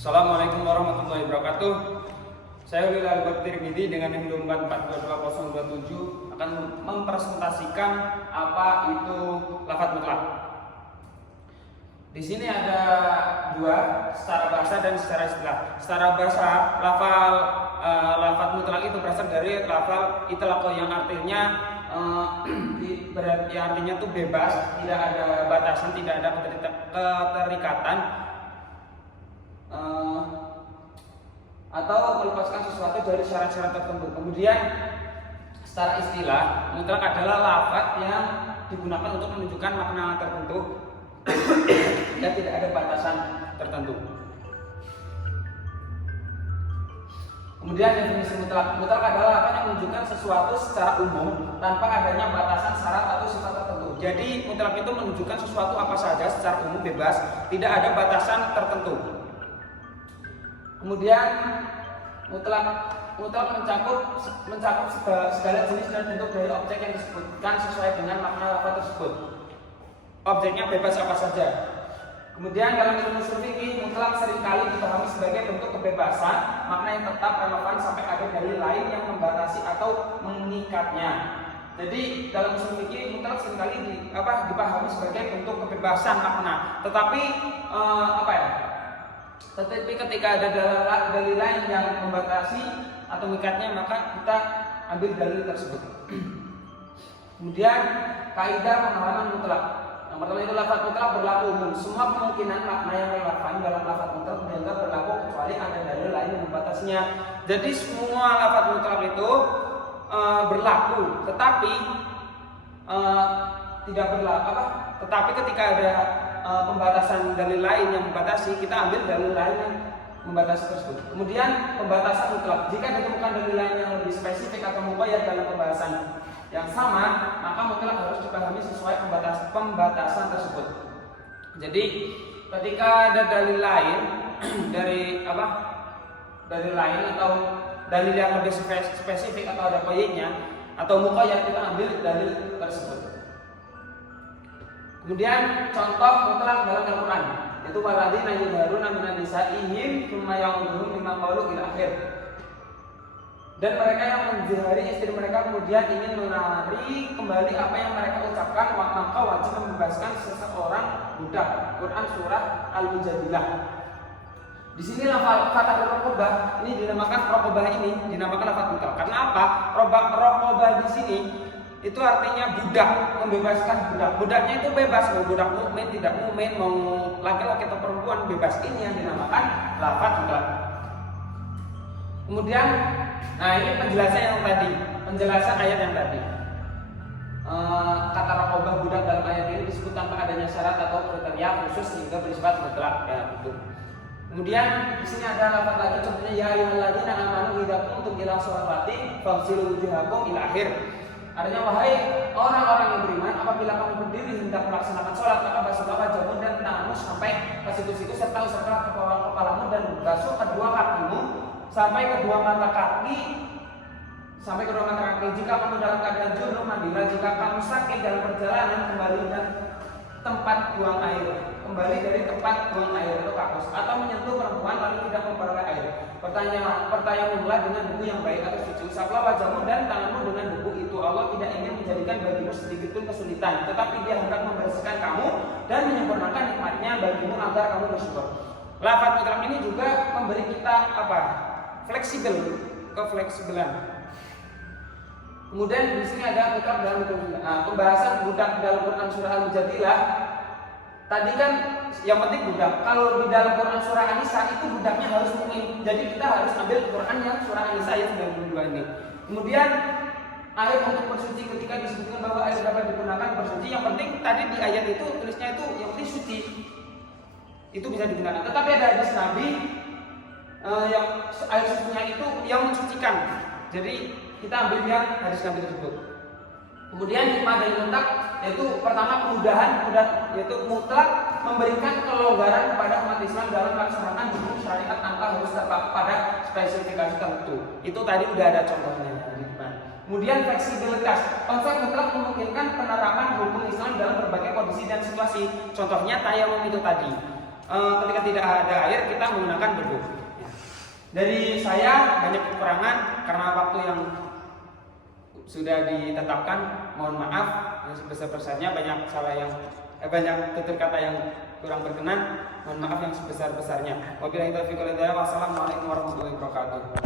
Assalamualaikum warahmatullahi wabarakatuh. Saya Ulil Al-Tirmidzi dengan NIM 24422027 akan mempresentasikan apa itu lafadz mutlak. Di sini ada dua, secara bahasa dan secara istilah. Secara bahasa, lafadz mutlak itu berasal dari lafal itlaq yang artinya artinya itu bebas, tidak ada batasan, tidak ada keterikatan, atau melepaskan sesuatu dari syarat-syarat tertentu. Kemudian secara istilah, mutlak adalah lafadz yang digunakan untuk menunjukkan makna tertentu dan tidak ada batasan tertentu. Kemudian definisi mutlak adalah lafadz yang menunjukkan sesuatu secara umum tanpa adanya batasan syarat atau sifat tertentu. Jadi mutlak itu menunjukkan sesuatu apa saja secara umum bebas, tidak ada batasan tertentu. Kemudian mutlak mencakup segala jenis dan bentuk dari objek yang disebutkan sesuai dengan makna lafadz tersebut. Objeknya bebas apa saja. Kemudian dalam ilmu ushul fikih, mutlak seringkali dipahami sebagai bentuk kebebasan, makna yang tetap relevan sampai ada dalil lain yang membatasi atau mengikatnya. Jadi dalam ushul fikih, mutlak seringkali dipahami sebagai bentuk kebebasan makna. Tetapi Tetapi ketika ada dalil lain yang membatasi atau mengikatnya, maka kita ambil dalil tersebut. Kemudian kaidah pemahaman mutlak. Yang pertama itu lafadz mutlak berlaku umum. Semua kemungkinan makna yang relevan dalam lafadz mutlak dianggap berlaku kecuali ada dalil lain yang membatasinya. Jadi semua lafadz mutlak itu berlaku, tetapi tidak berlaku tetapi ketika ada pembatasan dalil lain yang membatasi, kita ambil dalil lain yang membatasi tersebut. Kemudian pembatasan mutlak, jika ditemukan dalil lain yang lebih spesifik atau muqayyad dalam pembahasan yang sama, maka mutlak harus dipahami sesuai pembatasan tersebut. Jadi ketika ada dalil lain dalil lain atau dalil yang lebih spesifik atau ada qayyadnya atau muqayyad, kita ambil dalil tersebut. Kemudian contoh mutlak dalam Al-Quran, yaitu waladina yudharuna minan nisa'ihim tsumma ya'udzuhum mimma qalu ila akhir. Dan mereka yang menjihari istri mereka kemudian ingin menarik kembali apa yang mereka ucapkan, maka wajib membebaskan seseorang budak. Quran surah Al-Mujadilah. Di sini lafaz raqabah ini dinamakan lafaz mutlak. Karena apa? Raqabah di sini itu artinya budak, membebaskan budak. Budaknya itu bebas, mau budak mukmin, tidak mukmin, mau laki-laki atau perempuan, bebas. Ini yang dinamakan lafadz mutlak. Kemudian, ini penjelasan ayat yang tadi. Kata raqabah budak dalam ayat ini disebut tanpa adanya syarat atau kriteria khusus sehingga bersifat mutlak. Gitu. Kemudian di sini ada lafadz lagi, contohnya ya ayyuhalladzina amanu idza qumtum ila sholati faghsilu wujuhakum ila akhir. Artinya, wahai orang-orang yang beriman, apabila kamu berdiri hendak melaksanakan sholat, maka basuhlah wajahmu dan tanganmu sampai ke situ-situ, serta usaplah kepalamu dan basuh kedua kakimu sampai kedua mata kaki. Jika kamu dalam keadaan junub, mandilah. Jika kamu sakit dalam perjalanan, kembali dari tempat buang air atau kakus, atau menyentuh perempuan lalu tidak memperoleh air. Pertanyaanlah dengan debu yang baik atau suci. Usaplah wajahmu dan tanganmu dengan debu itu. Allah tidak ingin menjadikan bagimu sedikit pun kesulitan, tetapi Dia hendak membersihkan kamu dan menyempurnakan nikmatnya bagimu agar kamu bersyukur. Lafadz mutlak ini juga memberi kita kefleksibelan. Kemudian di sini ada mutlak dalam pembahasan budak dalam Quran surah Al-Mujadilah. Tadi kan yang penting budak. Kalau di dalam Quran surah An-Nisa itu budaknya harus mukmin. Jadi kita harus ambil Quran yang surah An-Nisa ayat 92 ini. Kemudian air untuk bersuci, ketika disebutkan bahwa air dapat digunakan bersuci, yang penting tadi di ayat itu tulisnya itu yang penting suci. Itu bisa digunakan. Tetapi ada hadis Nabi yang air sucinya itu yang mensucikan. Jadi kita ambil yang hadis Nabi tersebut. Kemudian hikmah dari mutlak yaitu pertama kemudahan, yaitu mutlak memberikan kelonggaran kepada umat Islam dalam melaksanakan hukum syariat tanpa harus terpaku pada spesifikasi tertentu. Itu tadi udah ada contohnya di depan. Kemudian fleksibilitas. Konsep mutlak memungkinkan penerapan hukum Islam dalam berbagai kondisi dan situasi. Contohnya tayamum itu tadi. ketika tidak ada air kita menggunakan debu. Ya. Dari saya banyak kekurangan karena waktu yang sudah ditetapkan, mohon maaf yang sebesar-besarnya, banyak banyak tutur kata yang kurang berkenan, mohon maaf yang sebesar-besarnya. Wabillahi taufiq wal hidayah. Wassalamualaikum warahmatullahi wabarakatuh.